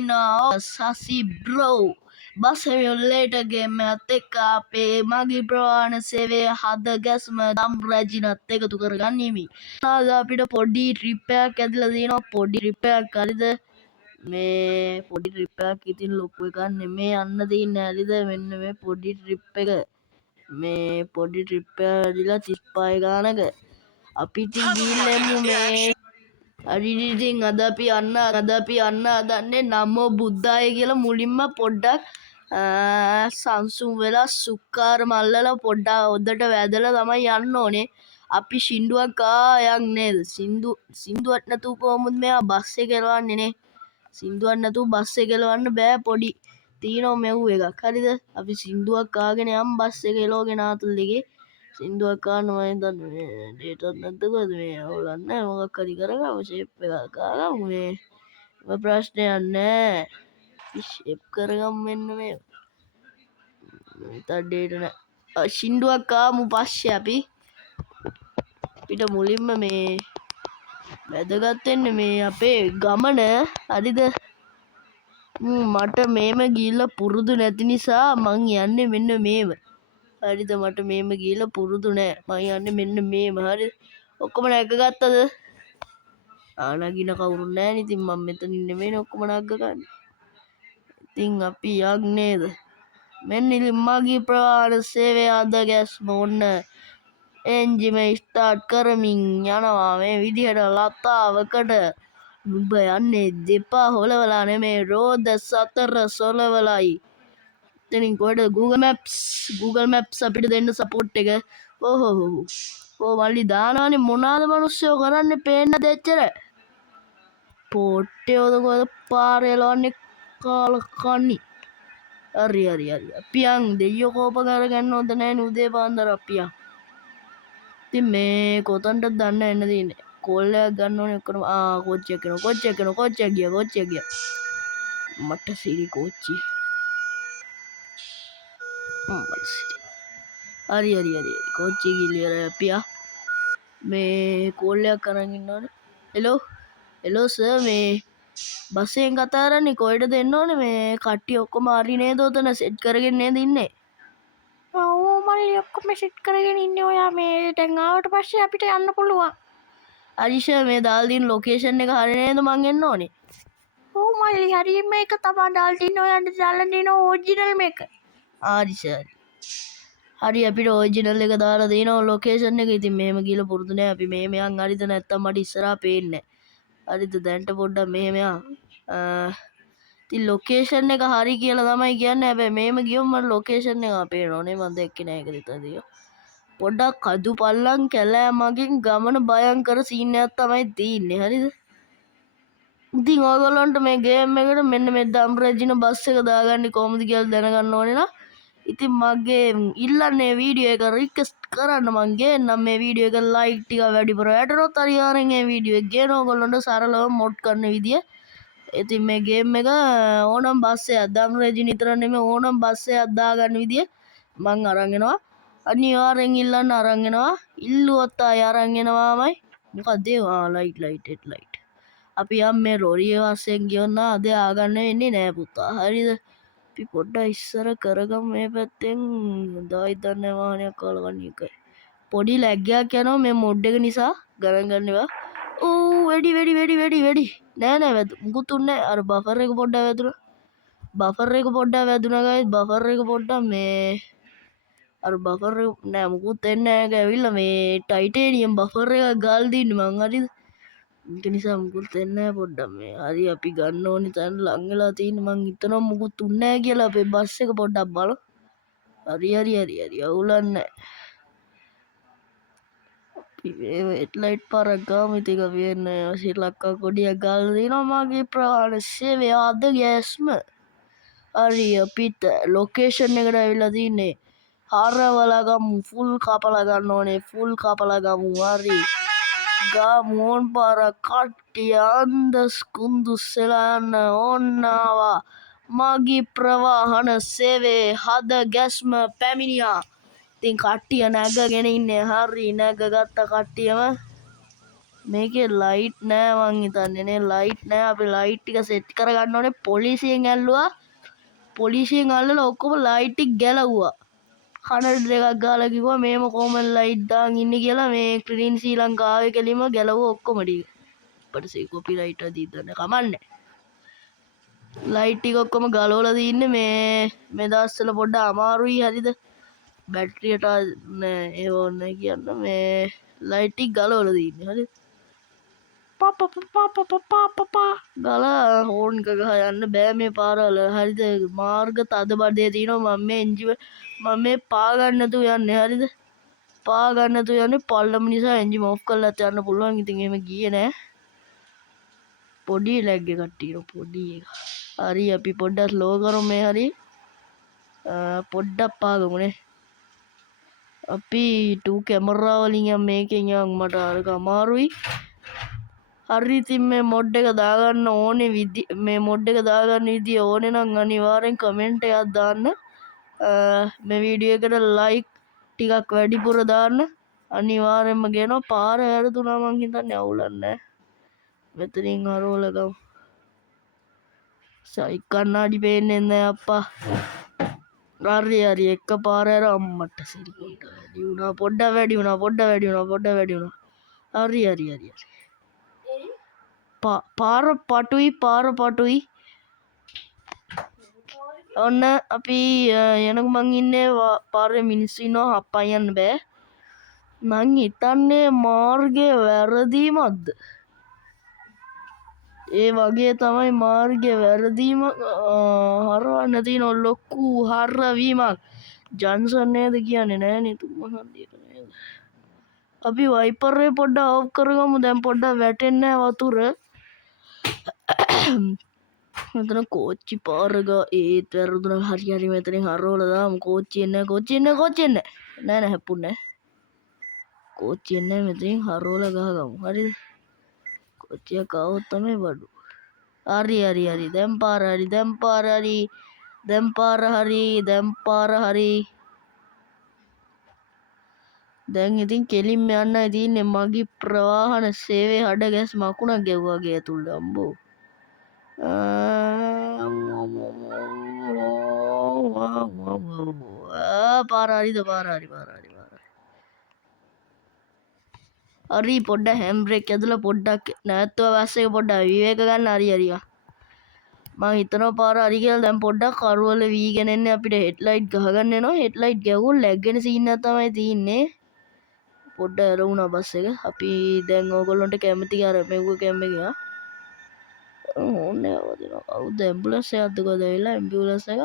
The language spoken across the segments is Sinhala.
now Sassy bro. Bus later game එක අපේ මගේ ප්‍රවාහන සේවය හද ගැස්ම දම් රැජිනත් එකතු කරගන්නීමි. අද අපිට පොඩි ට්‍රිප් එකක් ඇදලා තියෙනවා. පොඩි ට්‍රිප් එකක් හරිද? මේ පොඩි ට්‍රිප් එකක් ඉතින් ලොකු එකක් නෙමෙයි යන්න තියෙන්නේ හරිද? මෙන්න මේ පොඩි ට්‍රිප් එක. මේ පොඩි ට්‍රිප් එක ඇදලා 35 ගානක. අපි ඉතින් ගිහිල්ලෙමු මේ අරිරිතින් අද අපි යන්න හදන්නේ නමෝ බුද්ධාය කියලා මුලින්ම පොඩ්ඩක් සංසුන් වෙලා සුක්කාර මල්ලලා පොඩ්ඩක් ඔද්දට වැදලා තමයි යන්න ඕනේ. අපි සින්දුවක් ආයක් නේද? සින්දුවක් නැතුව කොහොමද මෙයා බස් එක එලවන්නේ නේ? සින්දුවක් නැතුව බස් එක එලවන්න බෑ පොඩි. තීනෝ මෙව් එකක්. හරිද? අපි සින්දුවක් ආගෙන යම් බස් එක එලවගෙන ආතල් දෙකේ සින්දුවක් ආනවා හිතන්නේ ඩේටත් නැද්දකද මේ අවුලක් නැහැ මොකක් හරි කරගමු ෂේප් එකක් ආගමු මේ ප්‍රශ්නයක් නැහැ ෂේප් කරගමු මෙන්න මේ ඩේට නැහැ සින්දුවක් ආමු පස්සේ අපිට මුලින්ම මේ වැදගත් වෙන්නේ මේ අපේ ගමන හරිද මට මේම ගිහිල්ලා පුරුදු නැති නිසා මං යන්නේ මෙන්න මේව හරිද මට මේම ගිහිල්ලා පුරුදු නෑ මං යන්නේ මෙන්න මේම හරිද ඔක්කොම නැගගත්තද නගින කවුරුත් නෑ නේ ඉතින් මම මෙතනින් නෙමෙයි ඔක්කොම නැගගන්නේ ඉතින් අපි යන් නේද මෙන්න ඉතින් මගේ ප්‍රවාහන සේවය අද ගැස්ම ඔන්න එන්ජිම ස්ටාර්ට් කරමින් යනවා මේ විදිහට ලතාවකට නුඹ යන්නේ දෙපා හොලවලා නෙමේ රෝද සතර සොලවලයි ඉතින් කොහෙද Google Maps අපිට දෙන්න සපෝට් එක ඕ මල්ලි දානවනේ මොනවාද මිනිස්සුયો කරන්නේ පේන්න දෙච්චර පොට්ටයෝද කොහෙද පාරේ එලවන්නේ කාලකන්නි හරි අපියන් දෙයියෝ කෝප කරගන්න හොඳ නැහැ උදේ පාන්දර අපියන් ඉතින් මේ කොතනටද දන්න එන්න තියෙන්නේ කෝල්ලයක් ගන්න ඕනේ ඔක්කොම කෝච්චියක් ගියා මට සිරි කෝච්චිය හරි කෝච්චිය ගිහලා අපියා මේ කෝල්ලයක් අරන් ඉන්නවනේ හෙලෝ සර් මේ බස් එකෙන් කතා කරන්නේ කොහෙටද එන්න ඕනේ මේ කට්ටිය ඔක්කොම හරි නේද උතන සෙට් කරගෙන නේද ඉන්නේ ඔව් මල්ලි ඔක්කොම සෙට් කරගෙන ඉන්නේ ඔයා මේ දැන් ආවට පස්සේ අපිට යන්න පුළුවන් හරිෂ මේ දාලා දින ලොකේෂන් එක හරි නේද මං එන්න ඕනේ ඔව් මල්ලි හරි මේක තමයි දාලා දින ඔයාට දාලා දින ඔරිජිනල් මේක හරි අපිට ඔරිජිනල් එක දාලා දෙනවා ලොකේෂන් එක ඉතින් මෙහෙම ගිහලා පුරුදු නෑ අපි මෙහෙම යන් හරිද නැත්තම් මට ඉස්සරහා පේන්නේ හරිද දැන්ට පොඩ්ඩක් මෙහෙම යන් ඉතින් ලොකේෂන් එක හරි කියලා තමයි කියන්නේ හැබැයි මෙහෙම ගියොත් මට ලොකේෂන් එක පේනෝනේ මම දැක්කේ නෑ ඒක දෙතදී පොඩ්ඩක් කදු පල්ලම් කැලෑ මගින් ගමන භයංකර සීන් එකක් තමයි තියෙන්නේ හරිද ඉතින් ඔයගොල්ලන්ට මේ ගේම් එකට මෙන්න මේ දම් රැජින බස් එක දාගන්නේ කොහොමද කියලා දැනගන්න ඕනේ නම් ඉතින් මගේ ඉල්ලන්නේ වීඩියෝ එක රික්වෙස්ට් කරන්න මං ගේන්නම් මේ වීඩියෝ එක ලයික් ටික වැඩිපුර වැටුනොත් අනිවාර්යෙන් මේ වීඩියෝ එක ගේන ඔයගොල්ලන්ට සරලව මොඩ් කරන විදිය ඉතින් මේ ගේම් එක ඕනම් බස් එකක් දම් රැජින විතර නෙමෙයි ඕනම් බස් එකක් දාගන්න විදිය මං අරන් එනවා අනිවාර්යෙන් ඉල්ලන්න අරන් එනවා ඉල්ලුවොත් ආය අරන් එනවාමයි මොකද ලයිට් අපි යම් මේ රොරිය වශයෙන් ගියොත් අද ආගන්න වෙන්නේ නෑ පුතා හරිද අපි පොඩ්ඩක් ඉස්සර කරගමු මේ පැත්තෙන් දවයි දන්නේ වාහනයක් කාලකන්ණි එකයි පොඩි ලැග්ගයක් යනවා මේ මොඩ් එක නිසා ගණන් ගන්න එපා ඌ වෙඩි නෑ මුකුත් උන්නේ අර බෆර් එක පොඩ්ඩක් වැදුනා ගයිස් බෆර් එක පොඩ්ඩක් මේ අර බෆර් එක නෑ මුකුත් වෙන්නේ නෑ ගෑවිලා මේ ටයිටේනියම් බෆර් එකක් ගාලා දින්නේ මං හරිද ඒක නිසා මුකුත් වෙන්නේ නෑ පොඩ්ඩක් මේ හරි අපි ගන්න ඕනේ තැන ලං වෙලා තියෙන්නේ මං හිතනවා මුකුත් උන්නේ නෑ කියලා අපේ බස් එක පොඩ්ඩක් බලමු හරි අවුලක් නෑ හෙඩ්ලයිට් පාරක් ගාමු ඉතින් අපි එන්නේ ශ්‍රී ලංකා කොඩියක් ගාලා දෙනවා මගේ ප්‍රවාහන සේවය අද ගැස්ම හරි අපිට ලොකේෂන් එකට ඇවිල්ලා තින්නේ හරවලගමු ෆුල් කපලා ගන්න ඕනේ ෆුල් කපලා ගමු හරි ගමෝන් පාර කට්ටිය අන්දස් කුන්දුස් වෙලා යන්න ඕන්න ආවා මගේ ප්‍රවාහන සේවයේ හද ගැස්ම පැමිණියා ඉතින් කට්ටිය නැගගෙන ඉන්නේ හරි නැගගත්ත කට්ටියම මේකේ ලයිට් නෑ මං හිතන්නේ නේ ලයිට් නෑ අපි ලයිට් ටික සෙට් කරගන්න ඕනේ පොලිසියෙන් ඇල්ලුවා පොලිසියෙන් අල්ලලා ඔක්කොම ලයිට් ටික ගැලවුවා කනට දෙකක් ගාලා කිව්වා මේම කොහමද ලයිට් දාන් ඉන්නේ කියලා මේ ක්‍රීන් ශ්‍රී ලංකාවේ කෙලිම ගැලවුවා ඔක්කොම ටික ඊපස්සේ කොපිරයිට් අදීදන්න කමන්නේ ලයිට් ටික ඔක්කොම ගලවලා තින්නේ මේ දවස්වල පොඩ්ඩක් අමාරුයි හරිද බැටරියට නෑ ඒ ඕනේ කියන්න මේ ලයිට් ටික ගලවලා තින්නේ හරිද ගලා හෝන් එක ගහ යන්න බෑ මේ පාරවල හරිද මාර්ග තද බඩේ තියෙනවා මම මේ පා ගන්න නැතුව යන්නේ හරිද පා ගන්න නැතුව යන්නේ පල්ලම නිසා එන්ජින් ඔෆ් කරලා යන්න පුළුවන් ඉතින් එහෙම ගියේ නෑ පොඩි ලැග් එකක් තියෙනවා පොඩි එක හරි අපි පොඩ්ඩක් ස්ලෝ කරමු මේ හරි පොඩ්ඩක් පාගමුනේ අපි 2 කැමරා වලින් යම් මේකෙන් යම් මට අරක අමාරුයි හරි ඉතින් මේ මොඩ් එක දාගන්න ඕනේ මේ මොඩ් එක දාගන්න විදිය ඕනේ නම් අනිවාර්යෙන් කමෙන්ට් එකක් දාන්න මේ වීඩියෝ එකට ලයික් ටිකක් වැඩිපුර දාන්න අනිවාර්යෙන්ම කියනවා පාර වැරදුනා මං හිතන්නේ අවුලක් නැහැ මෙතනින් හරවලා ගමු සයික් කන්නාඩි පේන්නේ නැහැ අප්පා හරි එකපාර අර අම්මට සිරි පොඩ්ඩක් වැඩි වුණා හරි පාර පටුයි ඔන්න අපි යනකු මං ඉන්නේ පාරේ මිනිස්සු ඉන්නවා හප්පන් යන්න බෑ මං හිතන්නේ මාර්ගය වැරදීමක්ද ඒ වගේ තමයි මාර්ගය වැරදීම හරවන්න තියෙන ලොකු හරවීමක් ජන්සන් නේද කියන්නේ නෑනේ තුමහන් අපි වයිපරේ පොඩ්ඩක් ඔෆ් කරගමු දැන් පොඩ්ඩක් වැටෙන්නේ වතුර මෙතන කෝච්චි පාරක ඒත් වැරදුන හරි මෙතනින් හරවලා දාමු කෝච්චි එන්නේ නෑ හැප්පුන්නේ කෝච්චි එන්නේ මෙතනින් හරවලා ගහගමු හරිද කොච්චියක් આવොත් තමයි බඩු හරි දැන් පාර හරි දැන් ඉතින් කෙලින්ම යන්නයි තියන්නේ මගේ ප්‍රවාහන සේවය හඩ ගැස් මකුණක් ගැව්වා ගේ ඇතුළට අම්බෝ පාර හරි හරි පොඩ්ඩක් හැන්ඩ් බ්‍රේක් ඇදලා පොඩ්ඩක් නැවතුවා බස් එක පොඩ්ඩක් විවේක ගන්න හරි මං හිතනවා පාර හරි කියලා දැන් පොඩ්ඩක් කරවල වීගෙන එන්නේ අපිට හෙඩ්ලයිට් ගහගන්න එනවා හෙඩ්ලයිට් ගැහුවොත් ලැග්ගෙන සීන් එකක් තමයි තියෙන්නේ පොඩ්ඩක් ඇරවුණා බස් එක අපි දැන් ඕගොල්ලන්ට කැමති අර මෙව්ව කැම එක ඕනේ අවදිනවා කවුද ඇම්බුලන්ස් එකක්ද කොහෙද ඇවිල්ලා ඇම්බුලන්ස් එක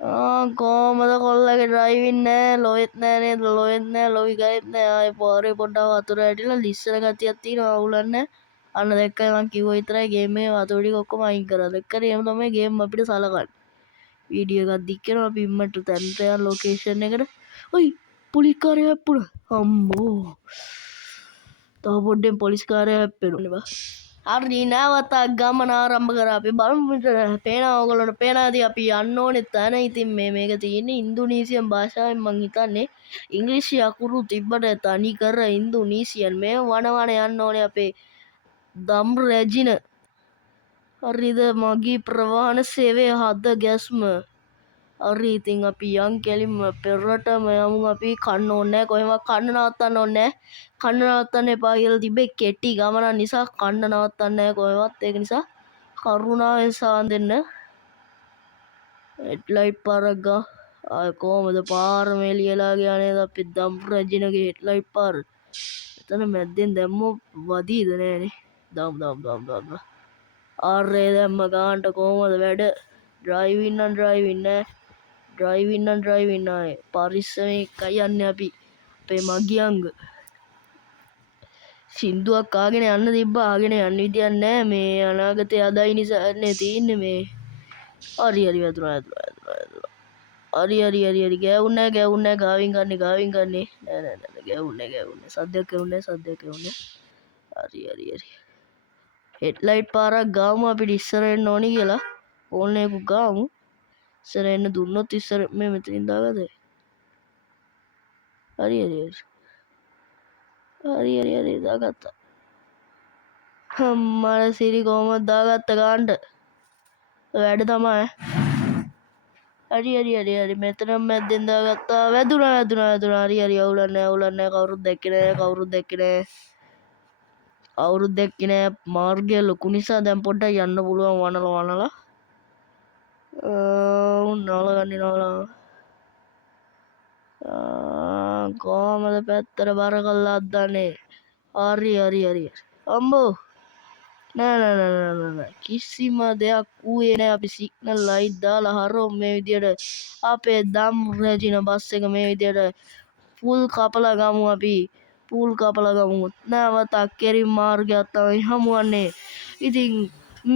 කොහමද කොල්ලගේ ඩ්‍රයිවිං නෑ ලොයෙත් නෑ නේද ලොවි ගයෙත් නෑ ආයේ පාරේ පොඩ්ඩක් වතුර ඇටිලා ලිස්සන ගතියක් තියෙනවා අවුලක් නෑ අන්න දැක්කයි මං කිව්වා විතරයි ගේම් එකේ වතුර ටික ඔක්කොම අයින් කරලා දැක්කද එහෙම තමයි ගේම් අපිට සලකන්නේ වීඩියෝ එකක් දික් කරනවා අපි ඉම්මට තැනට යන ලොකේෂන් එකට ඔයි පොලිස් කාර්යය හැප්පුණා අම්මෝ තව පොඩ්ඩෙන් පොලිස් කාර්යය හැප්පෙනවා හරි නැවතත් ගමන ආරම්භ කරා අපි බලමු පේනවා ඔයගොල්ලන්ට පේනවාද අපි යන්න ඕනේ තැන ඉතින් මේක තියෙන්නේ ඉන්දුනීසියන් භාෂාවෙන් මං හිතන්නේ ඉංග්‍රීසි අකුරු තිබ්බට තනි කර ඉන්දුනීසියන් මේ වන යන්න ඕනේ අපේ දම් රැජින හරිද මගේ ප්‍රවාහන සේවය හද ගැස්ම හරි ඉතින් අපි යන් කෙලින්ම පෙරටම යමු අපි කන්න ඕනේ කොහෙවත් කන්න නවත්තන්න ඕනේ කන්න නවත්තන්න එපා කියලා තිබ්බේ කෙටි ගමන නිසා කන්න නවත්තන්න නැහැ කොහෙවත් ඒක නිසා කරුණාවෙන් සාන් දෙන්න හෙඩ්ලයිට් පාරක් ගා කොහමද පාර මේ ලියලා ගියා නේද අපි දම් රැජිනගේ හෙඩ්ලයිට් පාර එතන මැද්දෙන් දැම්මෝ වදීද නෑනේ දම් ආරේ දැම්ම ගාන්ට කොහමද වැඩ ඩ්‍රයිවිං නෑ පරිස්සමෙන් එකයි යන්නේ අපි අපේ මගියංග සින්දුවක් ආගෙන යන්න තිබ්බා ආගෙන යන්න විදියක් නෑ මේ අනාගතය අදයි නිසානේ තියෙන්නේ මේ හරි වැදුනා ගෑවුන්නේ ගාවින් ගන්නේ නෑ ගෑවුන්නේ සද්දයක් කරුන්නේ හරි හෙඩ්ලයිට් පාරක් ගාමු අපිට ඉස්සර එන්න ඕනි කියලා ඕනේ එකක් ගාමු ඉස්සර එන්න දුන්නොත් ඉස්සර මේ මෙතනින් දාගද හරි හරි දාගත්තා. මට සිරි කොහොමද දාගත්ත ගාන්ඩ වැඩ තමයි. හරි මෙතනම් මැද්දෙන් දාගත්තා. වැදුනා හරි අවුලක් නෑ කවුරුත් දැක්කේ නෑ මාර්ගය ලොකු නිසා දැන් පොඩ්ඩක් යන්න පුළුවන් වනලා නවලගන්නේ කොහමද පැත්තට බර කල්ලා අද්දන්නේ. හරි අම්බෝ නෑ කිසිම දෙයක් වූයේ නෑ. අපි සිග්නල් ලයිට් දාලා හරවමු මේ විදියට. අපේ දම් රැජින බස් එක මේ විදියට පුල් කපලා ගමු. නැවතක් කෙරින් මාර්ගයක් තමයි හමුවන්නේ. ඉතින්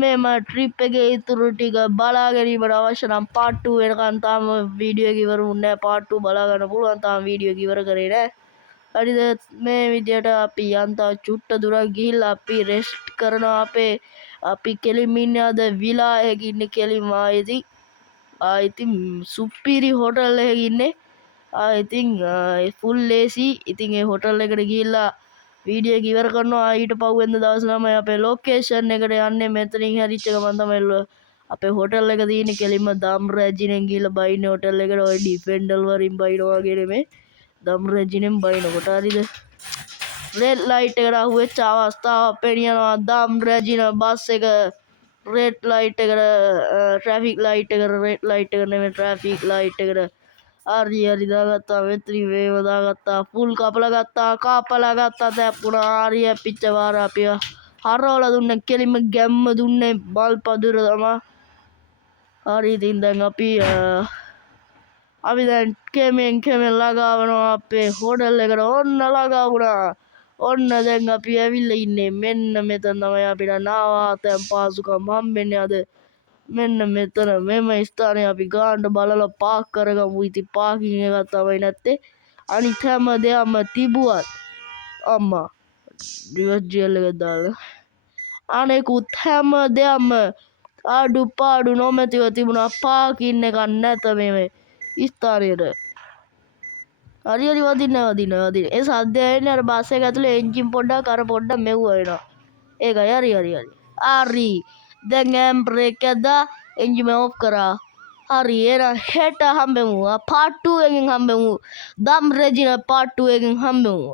මෙම ට්‍රිප් එකේ ඉතුරු ටික බලා ගැනීමට අවශ්‍ය නම් part 2 වෙනකන් තාම වීඩියෝ එක ඉවර වුණේ නැහැ. part 2 බලා ගන්න පුළුවන්. තාම වීඩියෝ එක ඉවර කරේ නැහැ. හරිද? මේ විදියට අපි යන්තා චුට්ට දුරක් ගිහිල්ලා අපි රෙස්ට් කරනවා. අපි කෙලින්ම ඉන්නේ අද විලා එකක ඉන්නේ කෙලින්ම ඉතින් සුපිරි හොටල් එකක ඉන්නේ. ඉතින් ෆුල් AC. ඉතින් ඒ හොටල් එකට ගිහිල්ලා වීඩියෝ එක ඉවර කරනවා. ඊට පහුවෙන්ද දවස් ළමයි අපේ ලොකේෂන් එකට යන්නේ. මෙතනින් හැරිච්ච ගමන් තමයි අපේ හොටල් එක තියෙන්නේ. කෙලින්ම දම් රැජිනෙන් ගිහිල්ලා බයින්නේ හොටල් එකට. ඔය ඩිෆෙන්ඩර් වලින් බයිනවා වගේ නෙමෙයි. දම් රැජිනෙන් බයිනකොට හරිද? රෙඩ් ලයිට් එකට අහුවෙච්ච අවස්ථාවක් පෙනියනවා. දම් රැජින බස් එක රෙඩ් ලයිට් එකට ට්‍රැෆික් ලයිට් එකට රෙඩ් ලයිට් එකට නෙමෙයි ට්‍රැෆික් ලයිට් එකට හරි දාගත්තා. මෙතනින් වේව දාගත්තා. පුල් කපලා ගත්තා. තැප්පුණා. හරි අපිච්ච වාර අපි හරවලා දුන්නේ. කෙලින්ම ගැම්ම දුන්නේ බල් පදුර තමා. හරි ඉතින් දැන් අපි දැන් කෙමෙන් ළඟාවනවා අපේ හොටල් එකට. ඔන්න ළඟා වුණා. ඔන්න දැන් අපි ඇවිල්ලා ඉන්නේ මෙන්න මෙතන තමයි අපිට නාවාතැන් පාසුකම් හම්බෙන්නේ අද. මෙන්න මෙතන මෙම ස්ථානයේ අපි ගාන්න බලලා පාක් කරගමු. ඉතින් පාකින් එකක් තමයි නැත්තේ. අනිත් හැම දෙයක්ම තිබුවත් අම්මා රිවර්ස් ජෙල් එක දාලා අනෙකුත් හැම දෙයක්ම අඩුපාඩු නොමැතිව තිබුණා. පාකින් එකක් නැත මේ ස්ථානයට. හරි වදින්න. ඒ සද්දය එන්නේ අර බස් එක ඇතුලේ එන්ජින් පොඩ්ඩක් මෙව්වා වෙනවා. ඒකයි හරි. දැන් හැම් බ්‍රේක් එකක් එන්ජින් ඔෆ් කරා. හරි එහෙනම් හෙට හම්බෙමු. part 2 එකෙන් හම්බෙමු. දම් රෙජින part 2 එකෙන් හම්බෙමු.